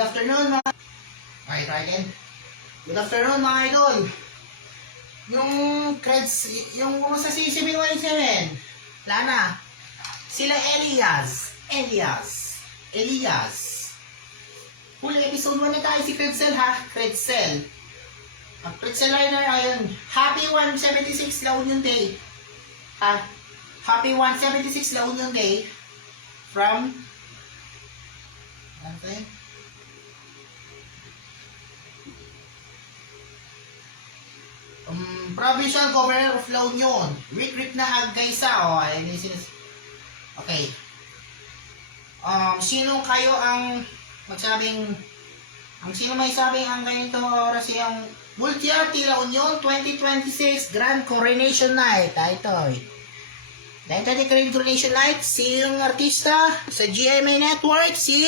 Good afternoon mga... Okay, try again. Good afternoon mga idol. Yung creds, yung kumusta si 717? Lana. Sila Elias. Huli episode 1 na tayo si Credsel ha. Credsel. Ang Credsel liner ayun. Happy 176 La Union Day. Ha? Happy 176 La Union Day. From... Ano tayo? Provincial Governor of La Union. Rick na Agkaisa. O, ayan yung sinas... Okay. Sino kayo ang magsabing... Ang sino may sabing ang ganito oras yung Multiarte La Union 2026 Grand Coronation Night. Ito eh. Dahil ni Grand Coronation Night, si yung artista sa GMA Network, si...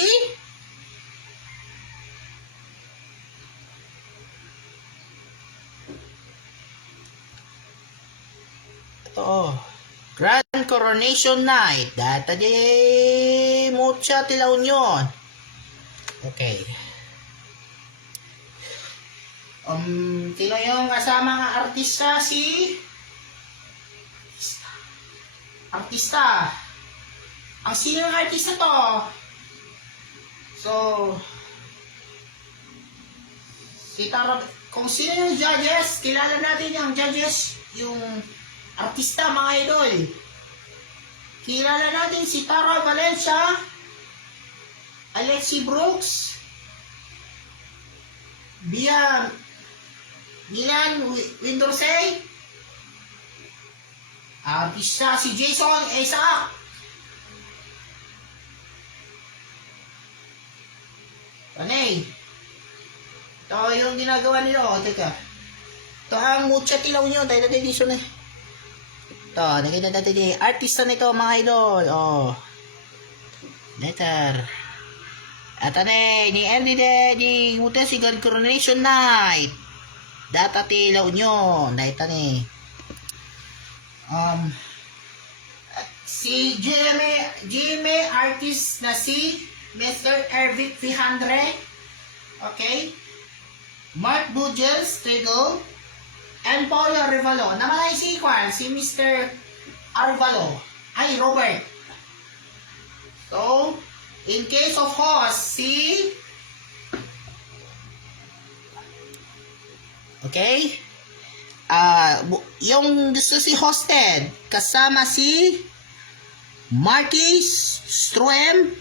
Ito, Grand Coronation Night. Data di Multiarte La Union. Okay. Sino yung kasama ng artista? Artista. Ang sino yung artista to? So, kung sino yung judges, kilala natin yung judges, yung artista mga idol. Kilala natin si Tara Valencia, Alexi Brooks, Milan Windorsay, artista si Jason Isaac, Panay. Ito yung ginagawa nila. O, teka. Ito ang Multiarte La Union. Tayo natin dito na. Ito, nakita natin yung artista nito mga idol. O. Letter. At ni LD ni Multiarte Grand Coronation Night. Data ti La Union. Dito ni. Si GMA artist na si Mr. Ervic Fihandre. Okay. Mark Bujels, Trigo. And Paul Arevalo. Naman ay si Mr. Arevalo. Ay, Robert. So, in case of host, okay. Yung gusto si hosted, kasama si Marquis Struem,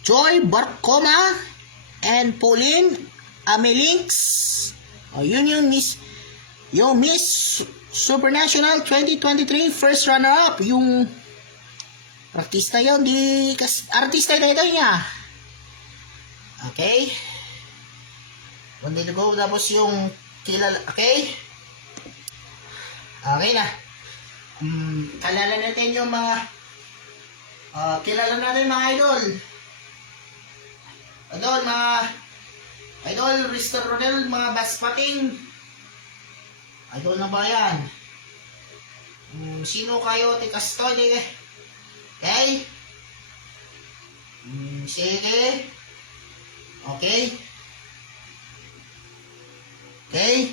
Joy Barcoma, and Pauline Amelinks. Yun yung Miss Supernational 2023 first runner-up. Yung artista yun, artista na ito niya. Okay. One day to go, tapos yung kilala, okay. Okay na. Kalala natin yung mga kilala natin mga idol. Idol, Rister Rodel, mga baspating. Idol na ba yan? Sino kayo? Tikastode. Okay? Sige. Okay? Okay?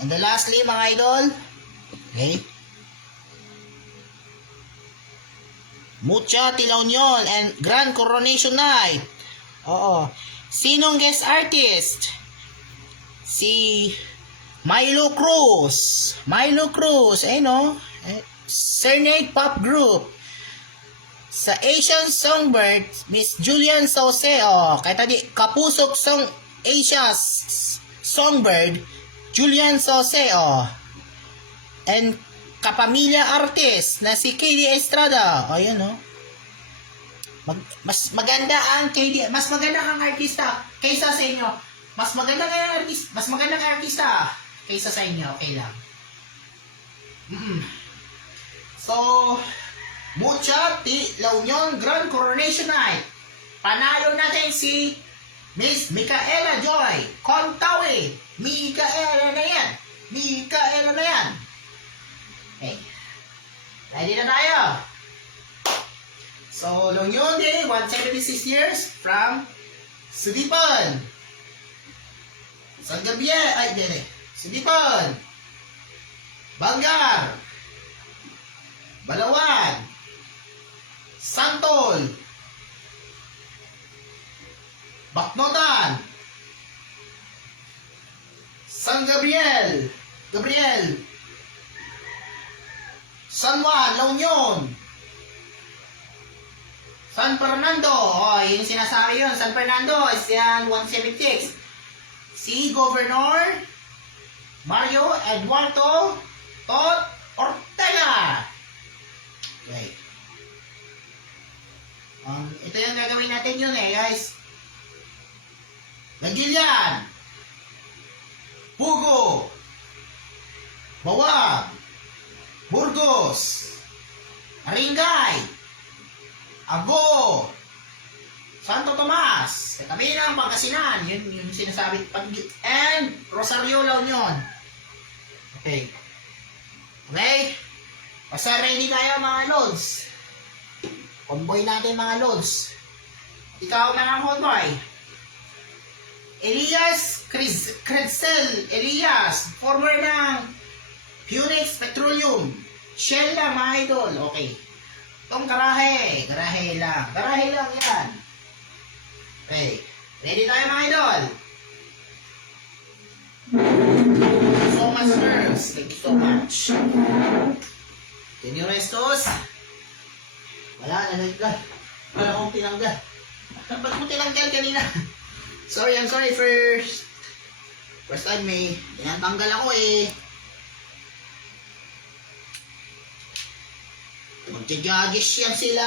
And the lastly, mga idol. Okay? Multiarte La Union and Grand Coronation Night. Oo. Sinong guest artist? Si Milo Cruz. No? Serenade Pop Group. Sa Asian Songbird, Miss Julian Sauceo. Kaya tadi, Kapusok Asia's Songbird, Julian Sauceo. And kapamilya artist na si KD Estrada. Ayan, no? Mas maganda ang KD, mas maganda ang artista kaysa sa inyo. Mas maganda ang artista kaysa sa inyo. Okay lang. So, Multiarte La Union Grand Coronation Night. Panalo natin si Miss Micaela Joy Contawe. Micaela na yan. Okay. Ready na tayo. So, La Union Day, 176 years from Sudipan. San Gabriel. Ay, hindi. Sudipan. Bangar. Balawan. Santol. Baknotan. San Gabriel. San Juan, La Union. San Fernando. Oh, yung sinasabi yun. San Fernando is yan 176. Si Governor Mario Eduardo Tot Ortega. Okay. Ito yung gagawin natin yun guys. Nagilian. Pugo. Bawag. Burgos. Aringay. Ago. Santo Tomas. Katabi ng Pangasinan. Yun yung sinasabi. And Rosario, La Union. Okay. Okay? Basta ready tayo mga lods. Convoy natin mga lods. Ikaw man ang convoy. Elias Credcel Elias, former ng Phoenix Petroleum. Shell na mga idol. Okay. Itong garahe lang. Garahe lang yan. Okay. Ready tayo mga idol. So much girls. Thank you so much. Can you restos? Wala, nalaglag. Wala akong tinanggal. Ba't mo tinanggal kanina? Sorry, I'm sorry first time may tinatanggal ako Magja-judges yan sila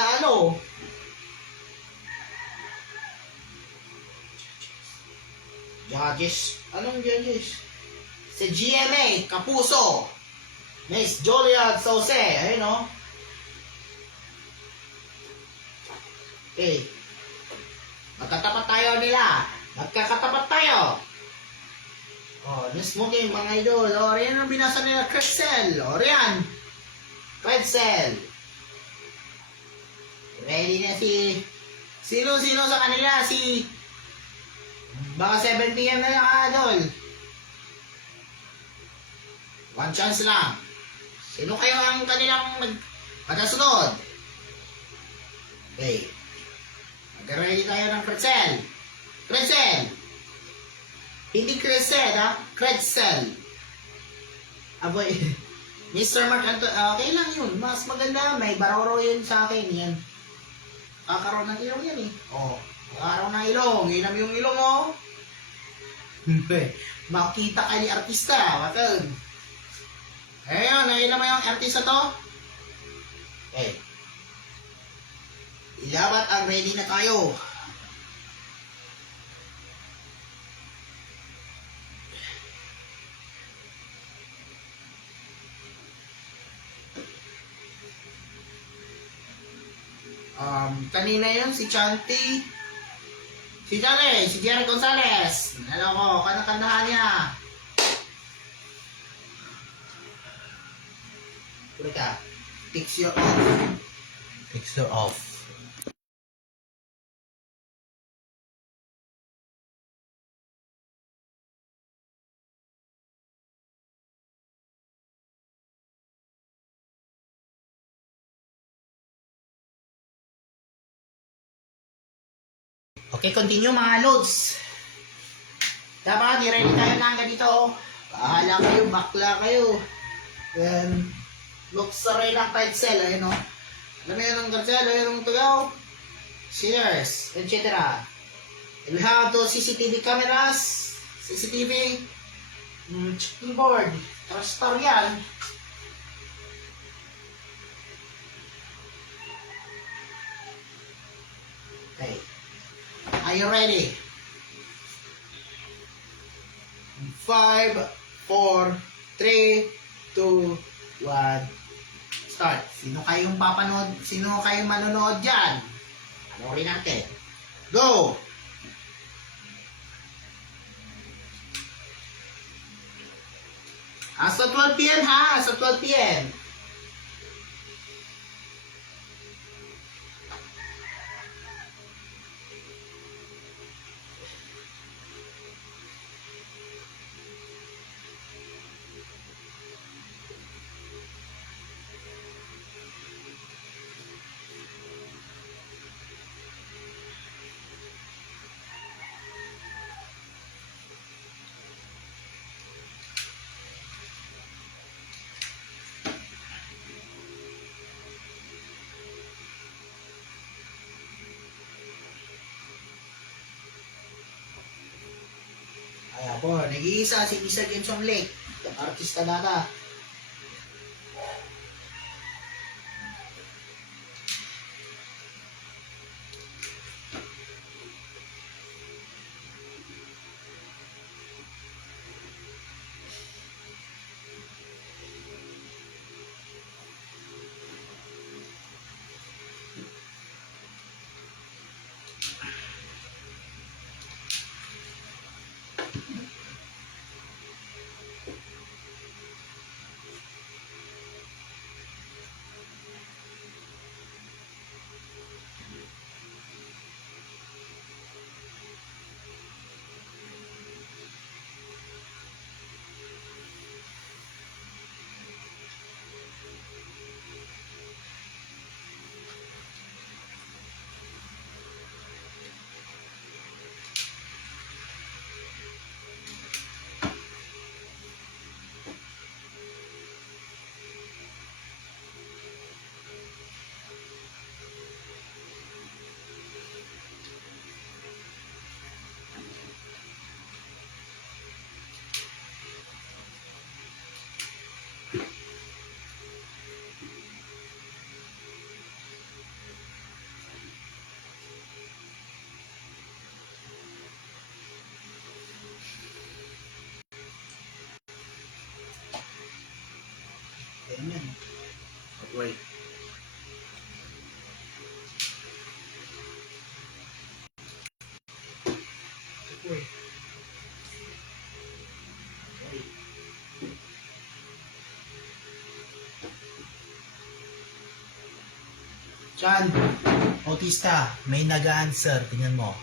Judges? Anong judges? Si GMA, Kapuso. Miss Joliad Sauce. Ayun Okay. Magkatapat tayo nila. Magkakatapat tayo. This smoking mga idol. Yan ang binasa nila. Credcel. Yan. Credcel. Ready na si... Sino sa kanila? Baka 7 PM na lang idol. One chance lang. Sino kayo ang kanilang pagkasunod? Okay. Mag-ready tayo ng Credcel. Hindi Credcel, ha? Credcel. Aboy. Mr. Mark Anton. Okay lang yun. Mas maganda. May baroro yun sa akin. Yan. Kakaroon ng ilong yan kakaroon ng ilong. Inam yung ilong Makita ka ni artista. Watag. Ayun. Ayun naman yung artista to. Okay. Ilabat ang ready na tayo. Kanina yun si Chanti. Si Jerry Gonzalez. Alam ko, kanang-kandahan niya. Pura ka. Fix your off. Okay, continue mga loads. Dapat i-ready tayo na hanggang dito. Bahala kayo, bakla kayo. Then, look sa rin ang Credcel. Alam mo yun ang Credcel, ayun ang Tugaw. Sears, etc. And we have those CCTV cameras. CCTV. Checking board. Trustor yan. Okay. Are you ready? 5, 4, 3, 2, 1, start. Sino kayong manonood dyan? Panoorin natin. Go! Hasta 12 PM ha? Hasta 12 PM. Ayan po, nag-iisa si Mr. Gibson Lake. Artista data. Ayan. Wait. Wait. Chan, autista, may nag-answer. Tingnan mo.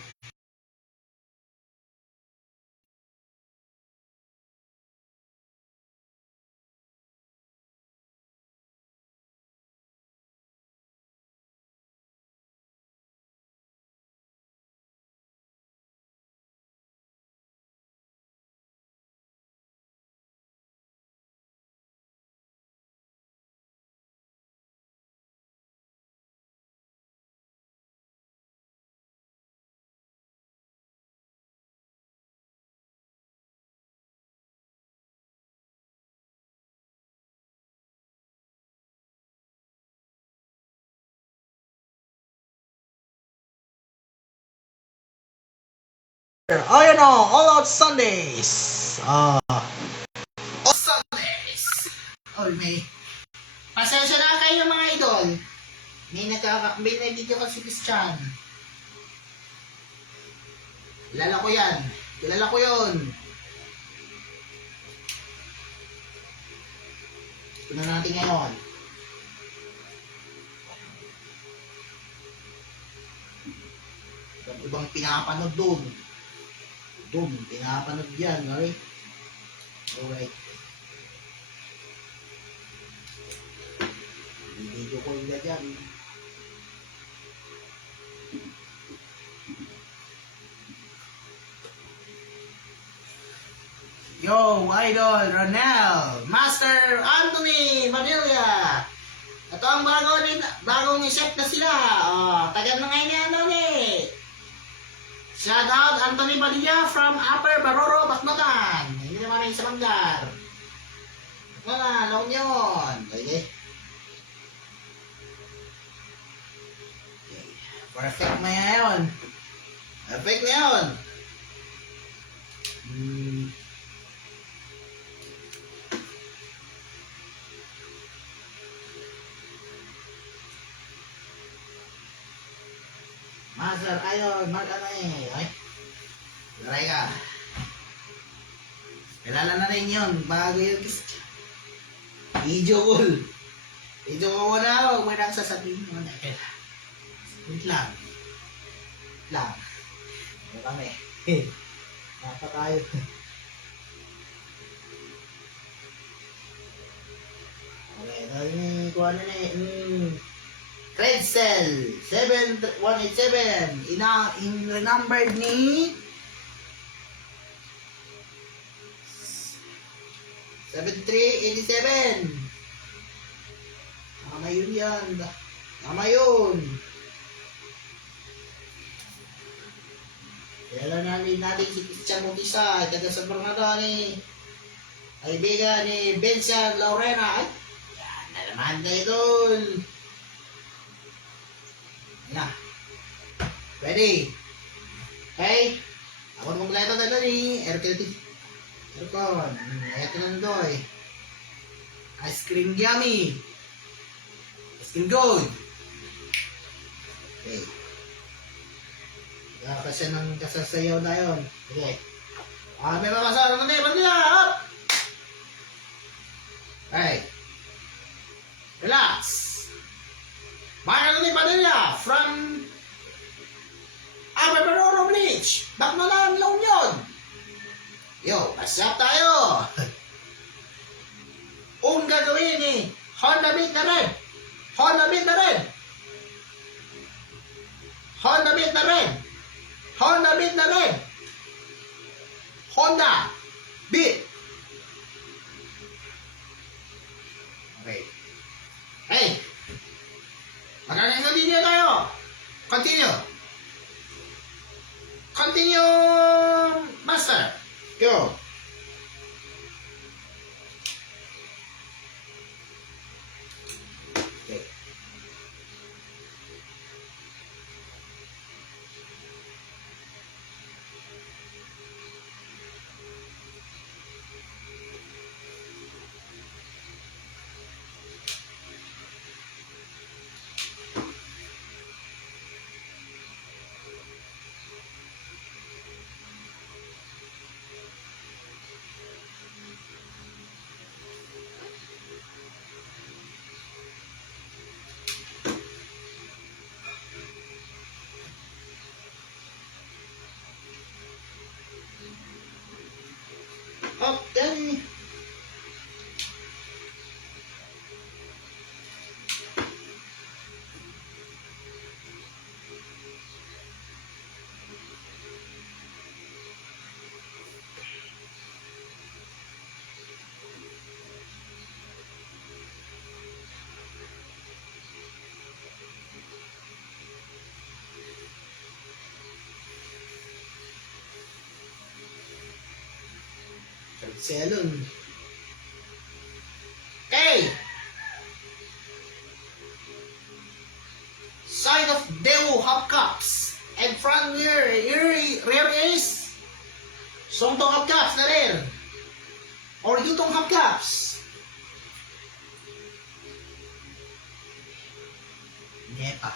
Oh, you know, All Out Sundays. All Sundays. Oh, may. Pasensya na kayo mga idol. May na-video kasi Christian. Kilala ko yan. Kilala ko yun. Tignan natin ngayon. Ibang pinapanood doon. Pinapanood yan. Okay? Alright. Video ko yung dyan. Yo, Idol, Ronel, Master Anthony Manila. Ito ang bagong set na sila. Oh, tagal na ngayon ni Anthony. Shout out Anthony Padilla from Upper Baroro, Bacnotan. Hindi naman may isa manggar. Wala, long yun. Okay. Perfect na yun. Perfect na yun. Master Idol, Mark Anay. Ay, garay ka. Kilala na rin yun. Bago yung video call. Video call na ako. Huwag mo nang sasabihin mo na. Wait lang. Ano kami? Napa tayo. Okay, dahil kuha na Red Cell 7187 in-numbered ni 7387. Tama yun yan. Tama yun. Kaya Dala natin si Christian Mutisa, taga San Bernardo ni kaibigan ni Vincent Laurena. Ay, yan na naman na idol. Na. Ready? Okay? Ako naman mula ito dala ni Aircon. Ito lang doy. Ice cream yummy. Ice cream good. Okay. Kasi nang kasasayaw na yun. Okay. May makasara na tayo. Pag up! Okay. Relax. Mahal na Padilla from Aberbaroro Beach. Bakmalan, La Union. Yo, pasap tayo. Gagawin ni Honda Beat na rin. Honda Beat na rin. Honda Beat na rin. Honda Beat na rin. Honda Beat. Okay. Hey. Magkakaintindihan tayo. Continue. Continue, master. Go. Okay. Okay. Salon. Okay. Side of Dewo hubcaps. And front rear is Songtong hubcaps na rin. Or Yutong hubcaps. Nepa.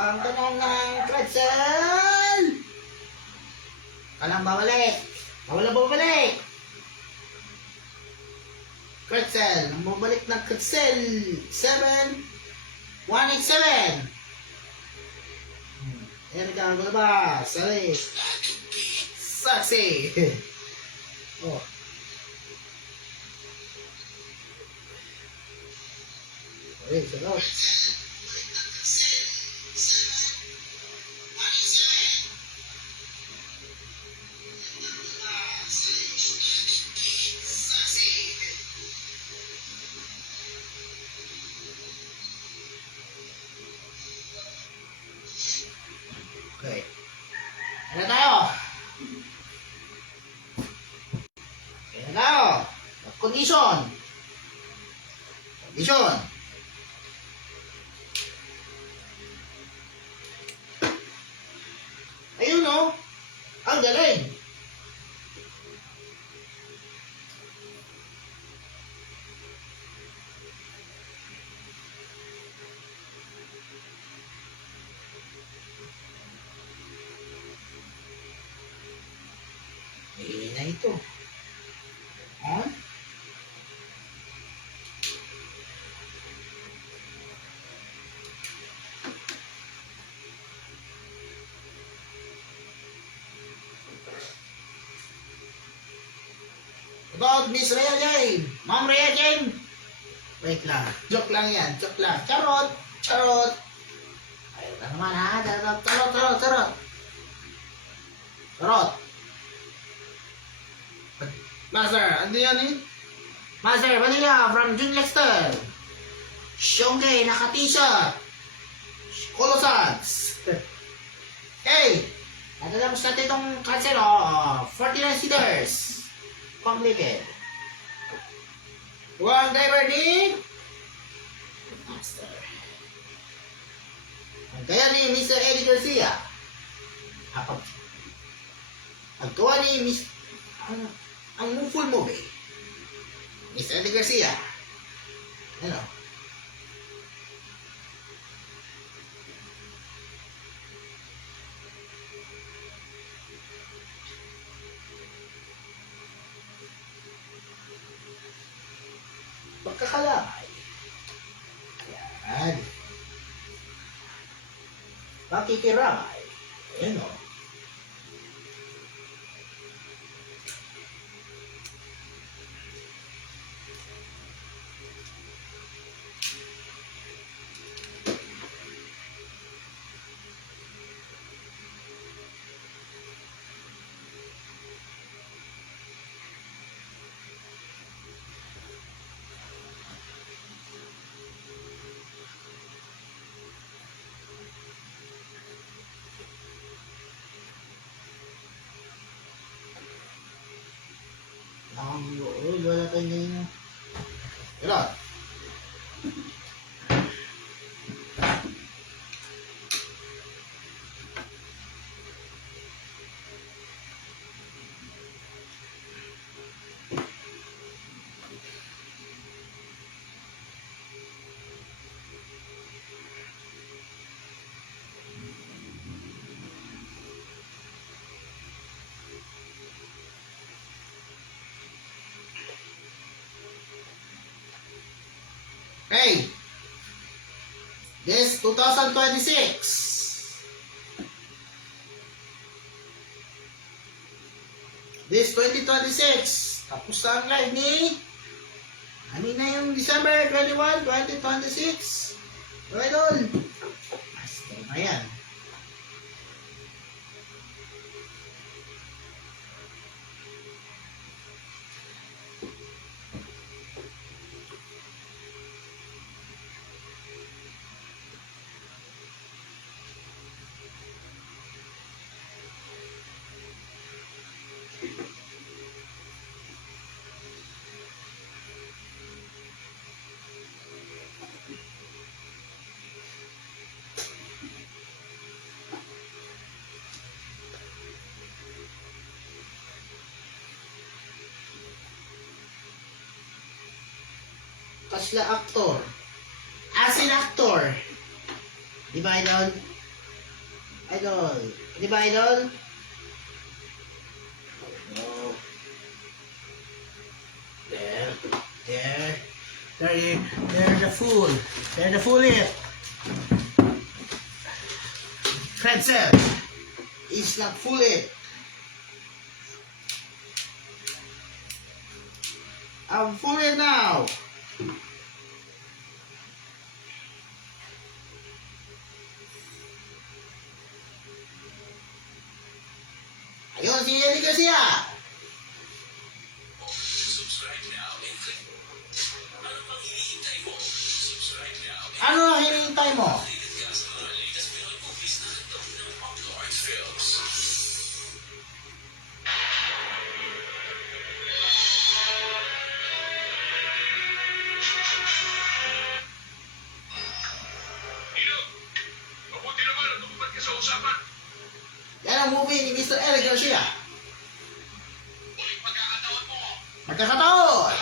Ang tanong ng pretzel. Kalang babalik. Walang babalik. Pretzel. Ang babalik ng pretzel. 7187. Ayan ka. Ano ba? Sorry. Saksi. Oh. Okay, sarap. Condition. Condition. Ayun o. Ang galing. Na ito. On. About Miss Rhea Jane. Ma'am Rhea Jane. Wait lang. Joke lang yan. Joke lang. Charot. Charot. Ayun na naman ha. Charot. Charot. Charot. Charot. Master, ano yan eh? Master Manila from June Lexter. Shongge, naka-t-shirt. Colosans. Hey! Natapos natin itong cancel, 49 seaters. Completed. One driver ni Master. Ang kaya ni Mr. Eddie Garcia. Ang gawa ni Miss... Ang full movie. Mr. Eddie Garcia. Ano? Pagkakalakay. Yan. Pakikiramay. Ayan o. Wala tayo ngayon. Ilan? Hey, this 2026. This 2026. Tapos na ang live ni ano na yung December 21, 2026. Idol. Ayan. Kasla actor. As in actor. Di ba, idol? Idol. Di ba, idol? Oh. There. There. There the fool. There the fool it. Pretzel. It's not fool it. I'm full it now. Ayun, si Eddie Garcia. Ano ang hinihintay mo? Magkakataon!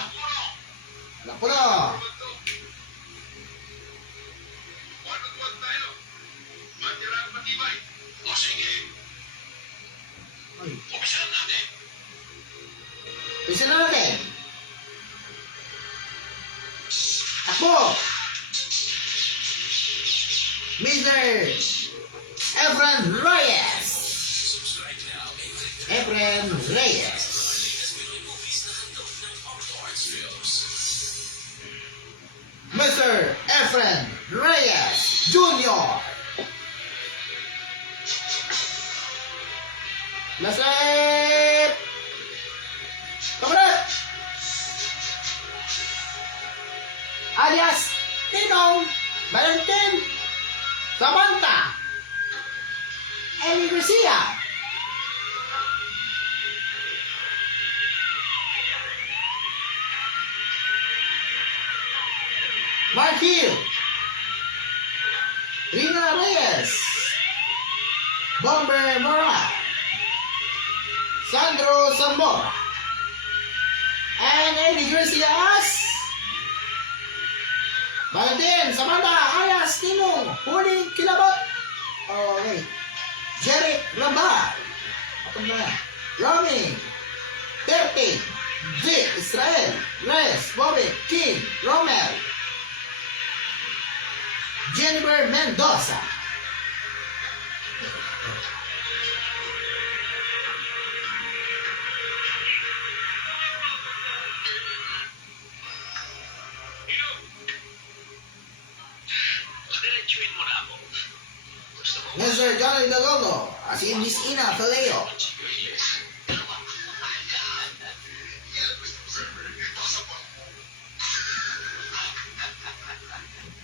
Alam ko na! Ay. Isa na natin! Takbo! Mr. Efren Reyes! Efren Reyes! Mr. Efren Reyes Jr. Lasep! Kamulat! Alias Tinong Valentin Samantha Eli Garcia Mark Hill Rina Reyes Bomber Mora Sandro Zamora and Eli Garcia as Valentin Samantha alias Tinong Huling Kilabot. Okay. Jeric Rabal apa na Romy Terpe J. Israel Reyes Bobby King Romel Jennifer Mendoza Mr. Johnny Dagogo as in Miss Ina Faleo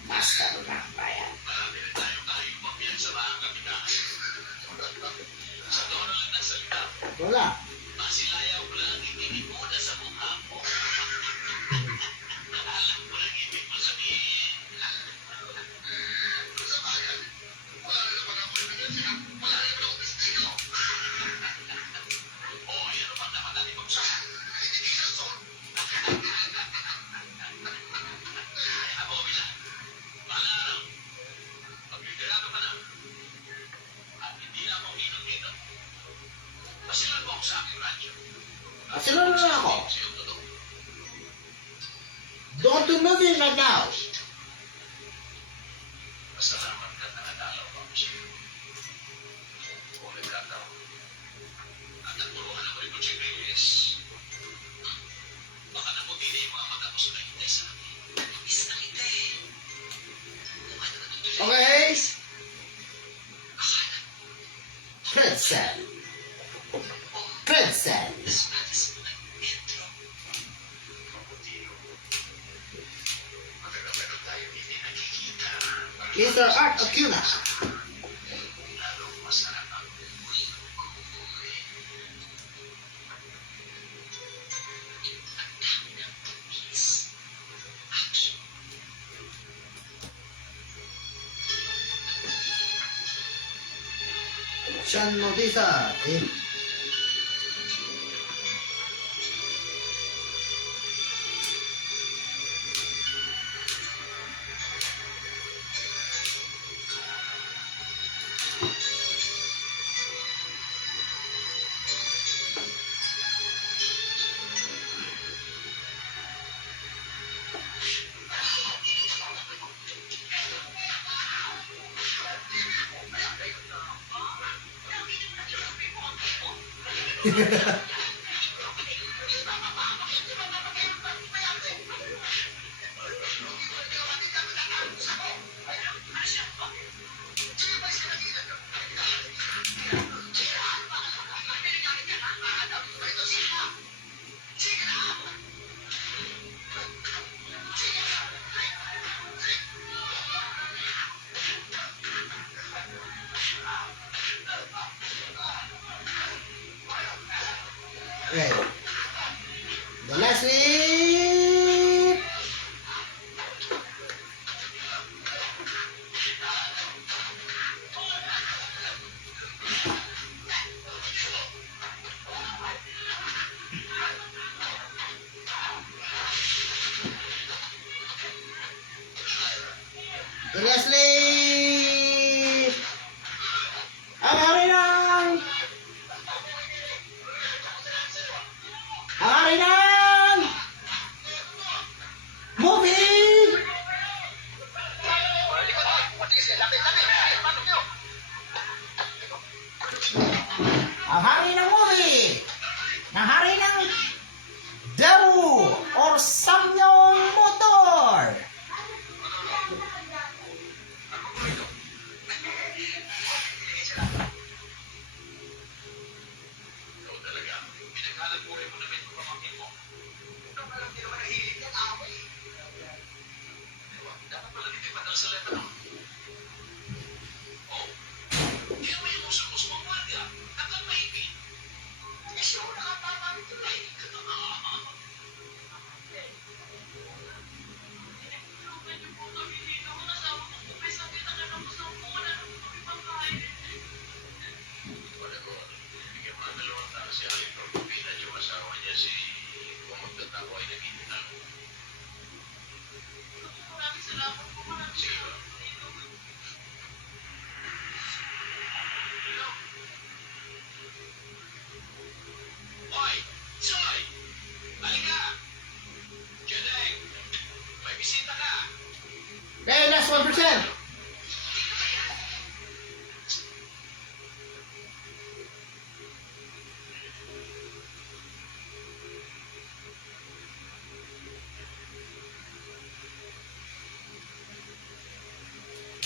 Master ng bayan wala Asilan na ako. Don't do nothing right now. Okay. Pretzel. Pretzel. Mr. Art Acuna. Sean Notisa. Okay. The last week.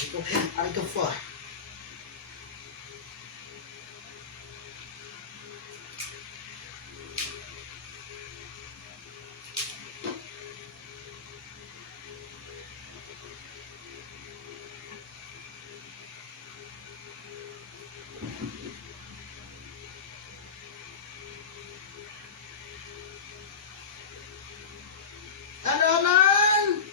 Ariko po. Ano man?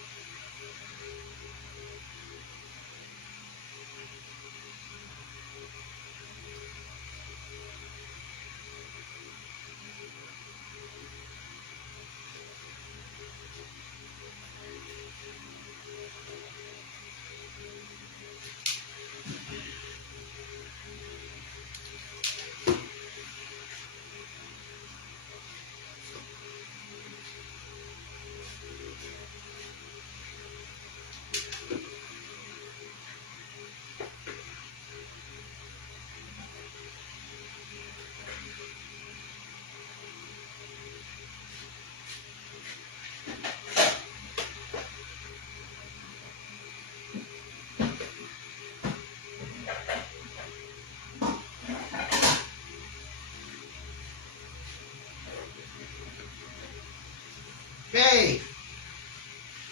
Okay.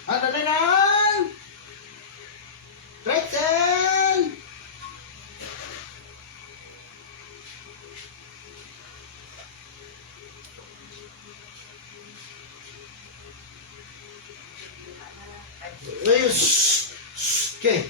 Ano na lang? Pretzel! Ayos. Okay.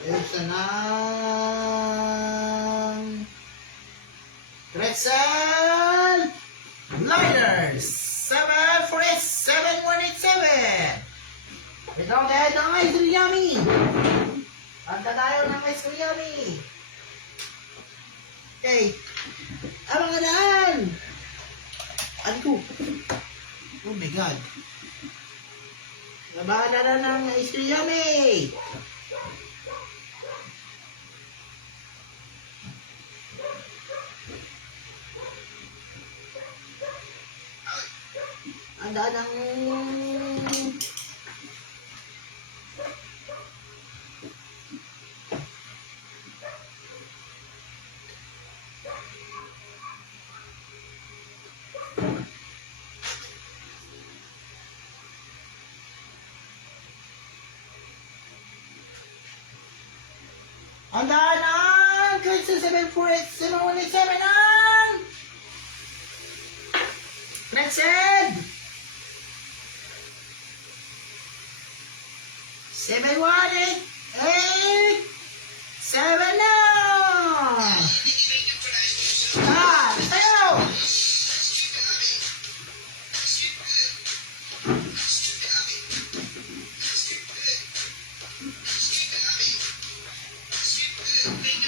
Ito na pretzel lighters 7487187. Ito tayo ng ice cream yummy. Pagka tayo ng ice cream yummy. Okay. Ano nga daan? Ano ko? Oh my God. Nabahala na ng ice cream yummy. Ang daan ng Grade 7487187 ang pretzel 7187 na! Tayo!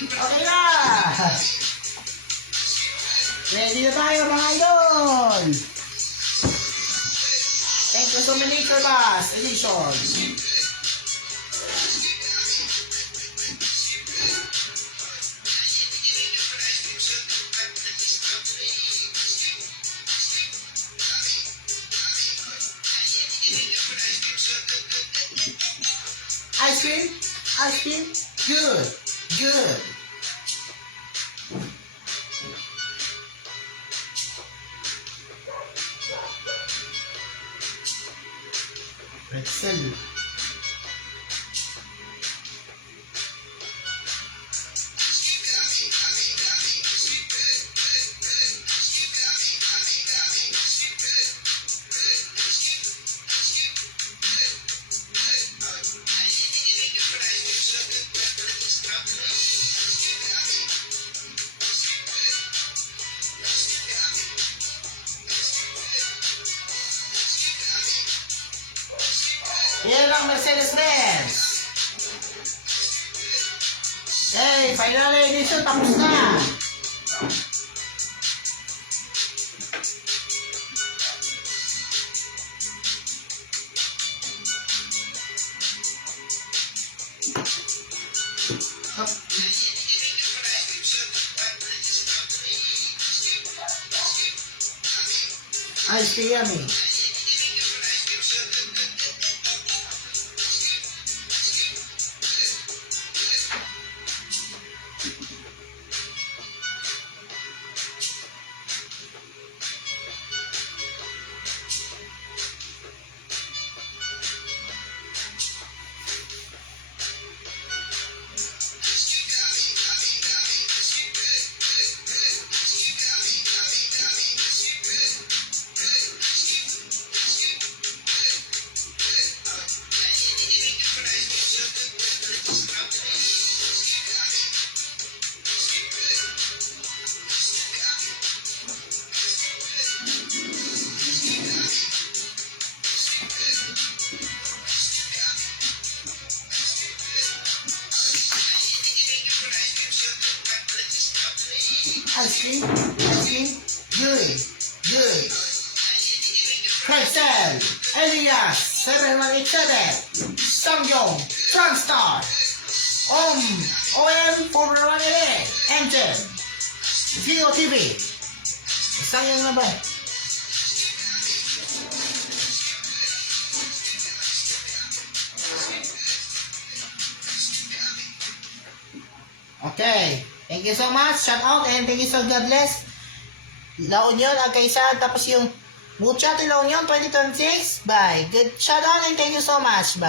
Okay na! Ready na tayo mga idol! Thank you so much for Bass Edition! Ice cream? Ice cream? Good! Good! Pretzel. Yan ang Mercedes-Benz. Okay, final edition tapos na. Ice cream yummy. Ice cream, good, good. Craigstell, Elias, 7187, Sangyong, Transtar, OM 411, Engine, VOTV. Sangyong na ba? Okay. Thank you so much. Shout out and thank you so God bless. La Union, Agkaisan, tapos yung Muchacho La Union 2026. Bye. Good shout out and thank you so much. Bye.